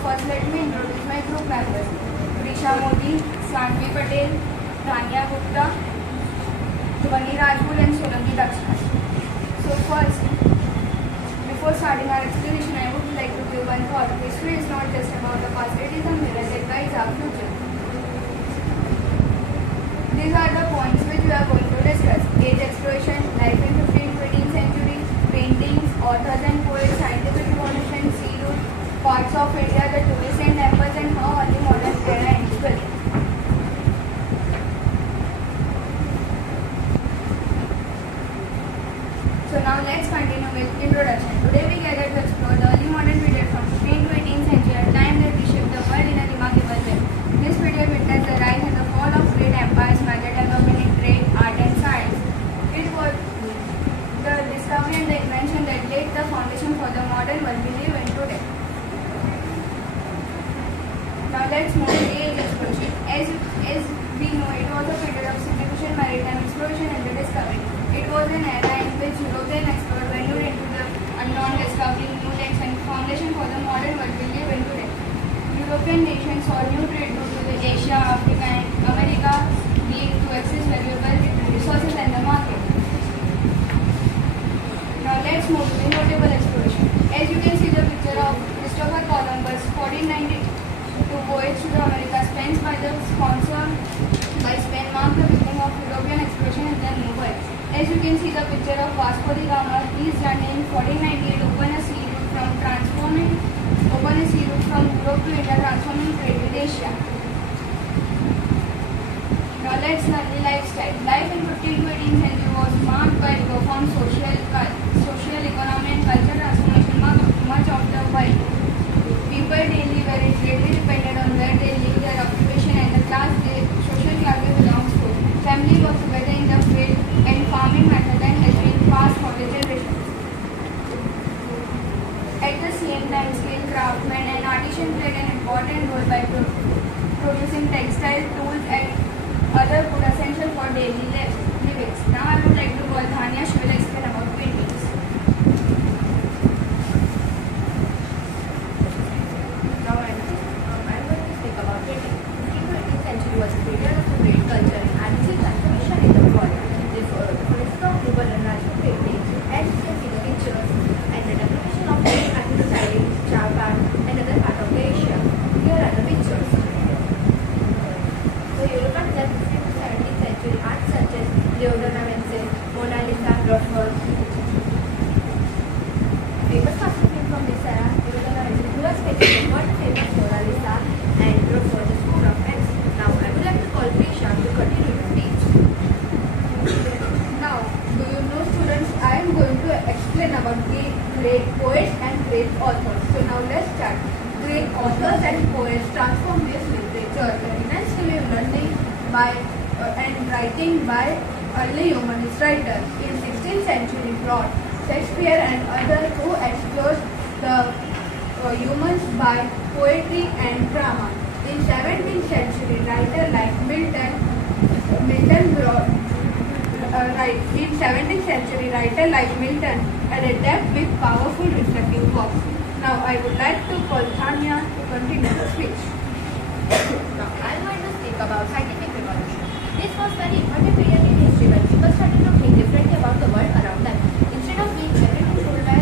first let me introduce my group members. Prisha Modi, Swanvi Patel, Tanya Gupta, Dhwani Rajput and Solanki Dakshar. So first, before starting our explanation, I would like to give one thought. History is not just about the past, it is a mirror that guides our future. These are the points which we are going to discuss. Age exploration, life in 15th to 18th century, paintings, authors and poets, scientific revolution, sea route, parts of India, the tourists and temples, and how early modern era ended. So now let's continue with introduction. Today we gather to explore the early modern period from 15th to 18th century, a time that reshaped the world in a remarkable way. This period witnessed the rise and the fall of great empires, major development in trade, art and science. It was the discovery and the invention that laid the foundation for the modern world we live in today. Now let's move to the age exploration. As we know, it was a period of significant maritime exploration and the discovery. It was an era in which European explorers ventured into the unknown, discovering new lands and foundation for the modern world we live in today. European nations saw new trade routes to Asia, Africa and America, leading to access valuable resources and the market. Now let's move to the notable exploration. As you can see the picture of Christopher Columbus, 1492 voyage to the Americas, Spain by the sponsor by Spain marked the beginning of European exploration in the New World. As you can see the picture of Vasco da Gama, his journey in 1498 opened a sea route from Europe to India, transforming trade with Asia. Now let's learn the lifestyle. Life in 15th to 18th century was marked by profound social, economic and cultural transformation much of the world. People daily were greatly dependent on where they live, their occupation and the social class they belong to. Family was together in the field and farming method and has been passed for the generations. At the same time, skilled craftsmen and artisans played an important role by producing textile, tools and other goods essential for daily living. Now I would like to call Dhanya. She will explain about paintings. Now I'm going to speak about painting. The 15th century was a period of great culture and artistic transformation in the world. This was the strong global and national painting, and you can see the pictures and the decoration of paint and the styling, Japan and other part of Asia. Here are the pictures. The European and 15th to 17th century art such as Leonardo da Vinci, Mona Lisa, Raphael. Famous masterpieces from this era, Leonardo da Vinci, who has painted the world famous Mona Lisa and Raphael, the school of X. Now I would like to call Prisha to continue the speech. Now, do you know students, I am going to explain about the great poets and great authors. So now let's start. Great authors and poets transform this literature, immensely learning by and writing by early humanist writers. In 16th century brought Shakespeare and others who explored the humans by poetry and drama. In 17th century writer like Milton brought in 17th century writer like Milton had a depth with powerful reflective works. Now I would like to call Tanya to continue the speech. Now I am going to speak about scientific revolution. This was very important period in history when people started to think differently about the world around them. Instead of being everything told by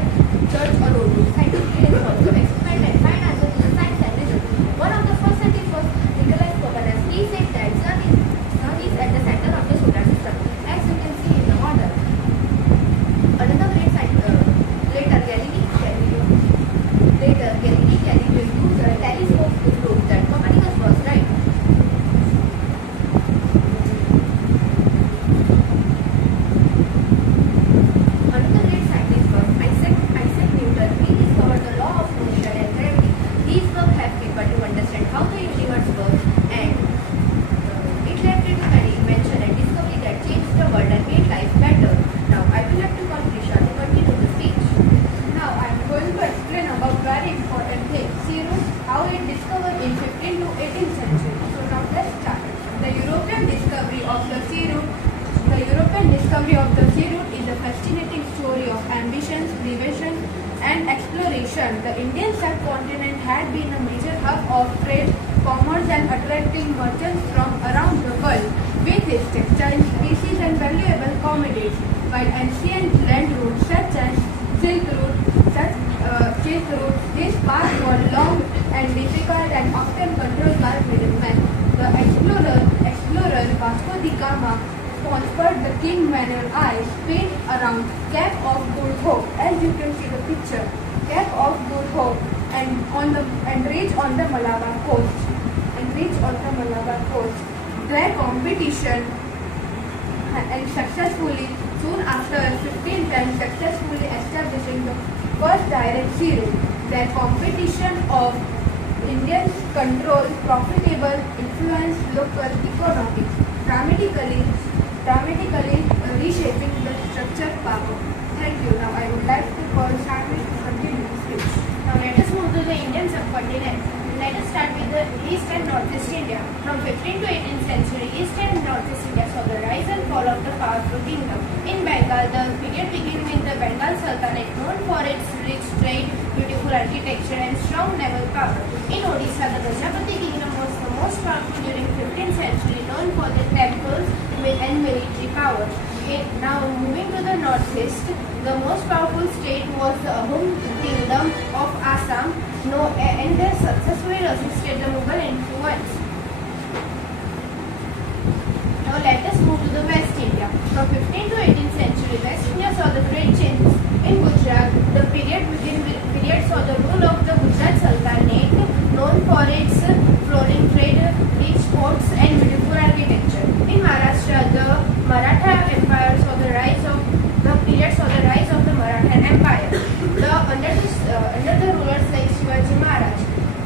church or old books, scientists did also experiment and find answers to the science and reason. One of the first scientists was Nicholas Copernicus. He said that sun is at the center of the solar system, as you can see in the model. Another great scientist, later Galileo used a telescope to prove that Copernicus was right. Another great scientist was Isaac Newton. He discovered the law of motion and gravity. These works helped people to understand how the universe works, and it led to many inventions and discovery that changed the world and made life better. Now I would like to call Prisha to continue the speech. Now I am going to explain about very important thing, sea route, how it discovered in 15th to 18th century. So now let's start. The European discovery of the sea route. The European discovery of the sea route is a fascinating story of ambitions, prevention and exploration. The Indian subcontinent had been a major hub of trade, commerce and attracting merchants from around the world with its textiles, species and valuable commodities, while ancient land routes such as Silk Route, this path were long and difficult and often controlled by middlemen. The explorer Vasco da Gama sponsored the King Manuel I Spain around Cape of Good Hope, as you can see the picture, Cape of Good Hope, and reached on the Malabar coast. Their competition and successfully soon after 15 times successfully establishing the first direct series. Their competition of Indians control profitable influence local economics, dramatically reshaping the structural power. Thank you. Now I would like to call Shamil to continue the speech. Now let us move to the Indian subcontinent. Let us start with the East and Northeast India. From 15th to 18th century, East and Northeast India saw the rise and fall of the powerful kingdom. In Bengal, the period began with the Bengal Sultanate, known for its rich trade, beautiful architecture and strong naval power. In Odisha, the Gajapati kingdom was the most powerful during 15th century, known for their temples and military power. Now moving to the northeast, the most powerful state was the Ahom kingdom of Assam, and they successfully resisted the Mughal influence. Now let us move to the West India. From 15th to 18th century, West India saw the great changes. In Gujarat, the period saw the rule of the Gujarat Sultanate, known for its flowing trade, rich ports and beautiful architecture. In Maharashtra, the Maratha Empire saw the rise of the Maratha Empire. Under the rulers like Shivaji Maharaj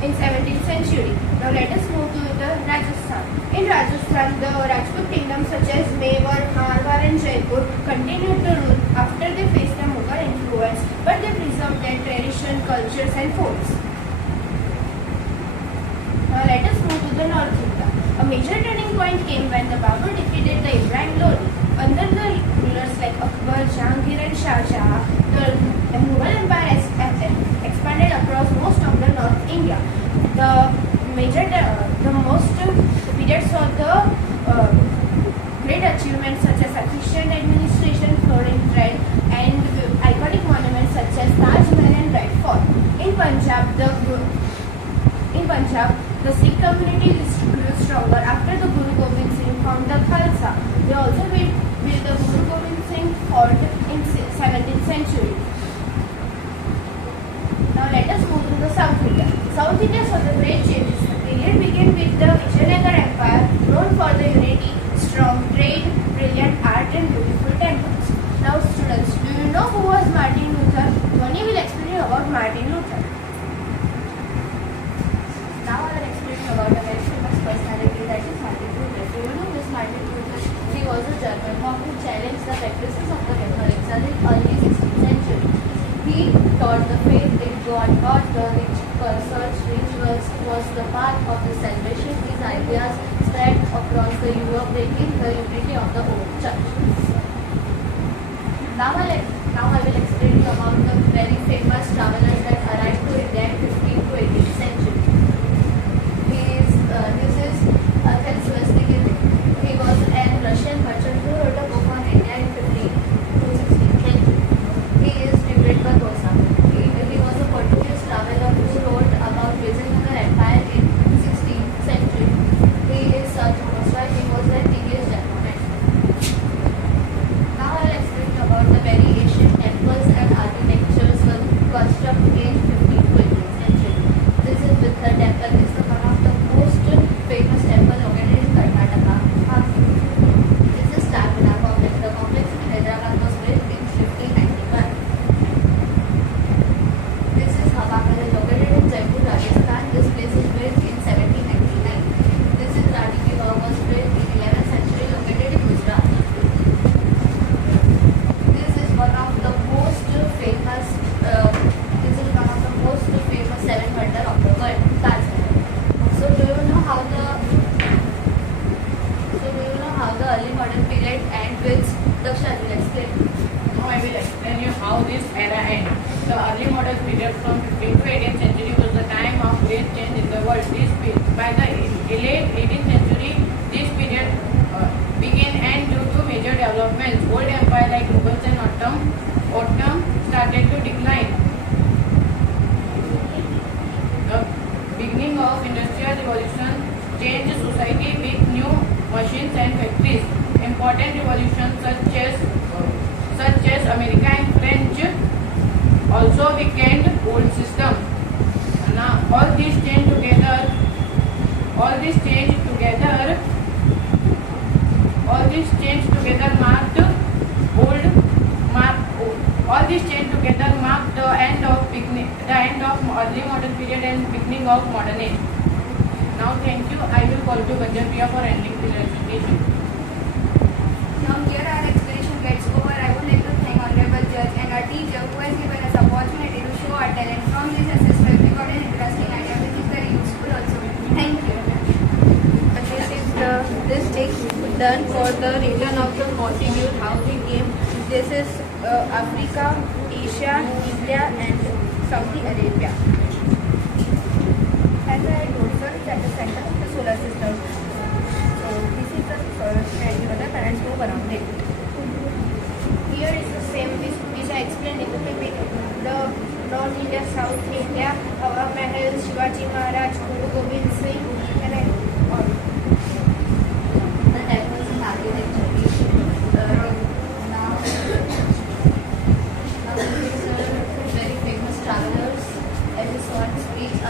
in 17th century. Now let us move to the Rajasthan. In Rajasthan, the Rajput kingdoms such as Mewar, Marwar and Jaipur continued to rule after they faced the Mughal influence, but they preserved their tradition, cultures and foods. Now let us move to the North India. A major turning point came when the Babur defeated the Ibrahim Lodi. Under the rulers like Akbar, Jahangir and Shah Jahan, the Mughal Empire expanded across most of the North India. The most period saw the great achievements such as efficient administration, flowing trade, and iconic monuments such as Taj Mahal and Red Fort. In Punjab, the Sikh community grew stronger after the Guru Gobind Singh formed the Khalsa. They also built the Guru Gobind Singh Fort in 17th century. Now let us move to the South India. South India saw the great changes. The period began with the Vijayanagar Empire, known for the unity, strong trade, brilliant art and beautiful temples. Now students, do you know who was Martin Luther? Tony will explain you about Martin Luther. Now I will explain you about a very famous personality, that is Martin Luther. Do you know this Martin Luther? He was a German monk who challenged the practices of the Catholics in early 16th century. He taught the faith in God, not the church rituals was the path of the salvation. His ideas spread across the Europe, breaking the unity of the whole church. Now I will explain you about the very famous travelers that arrived to India in 15th to 18th century. This is Athens Vestigirin. He was a Russian merchant who wrote a book on India in 15th to 16th century. He is Divret Barbosa. He was a Portuguese traveler who wrote about Vijayanagar Empire in 16th century. He is Thomas. He was a tedious gentleman. Now I will explain about the very ancient temples and architectures were constructed in 15th to 18th century. This is Buddha Temple. Is one of the most famous temple located in Karnataka. This is Starvina complex. The complex in Hyderabad was built in 1591. This is Havakala located in Jaipur, Rajasthan. This place is built in 1799. This is Rani Ki Vav was built in 11th century located in Gujarat. This is one of the most famous seven wonder of the world, Taj Mahal. So do you know how the early modern period ends with Daksha? Will explain. Now I will explain you how this era ends. The early modern period from 15th to 18th century was the time of great change in the world. By the late 18th century, this period began and due to major developments, old empire like Mughals and Ottoman started to decline. The beginning of industrial revolution changed society with new machines and factories. Important revolutions such as America and French also weakened old system. Now all these change together marked the end of early modern period and beginning of modern age. Now thank you. I will call to Ganjapriya for ending the presentation. Now here our explanation gets over. I would like to thank Honorable Judge and our teacher who has given us opportunity to show our talent. From this assessment we got an interesting idea which is very useful also. Thank you. This is done for the return of the continent, how we came. This is Africa, Asia, India and Saudi Arabia. As I told you, it's at the center of the solar system. So this is the triangular planets move around it. Here is the same which I explained in the beginning. The North India, South India, Hawa Mahal, Shivaji Maharaj, Guru Gobind Singh, and all. The temples in architecture. Now these are very famous travelers. As you saw in speech,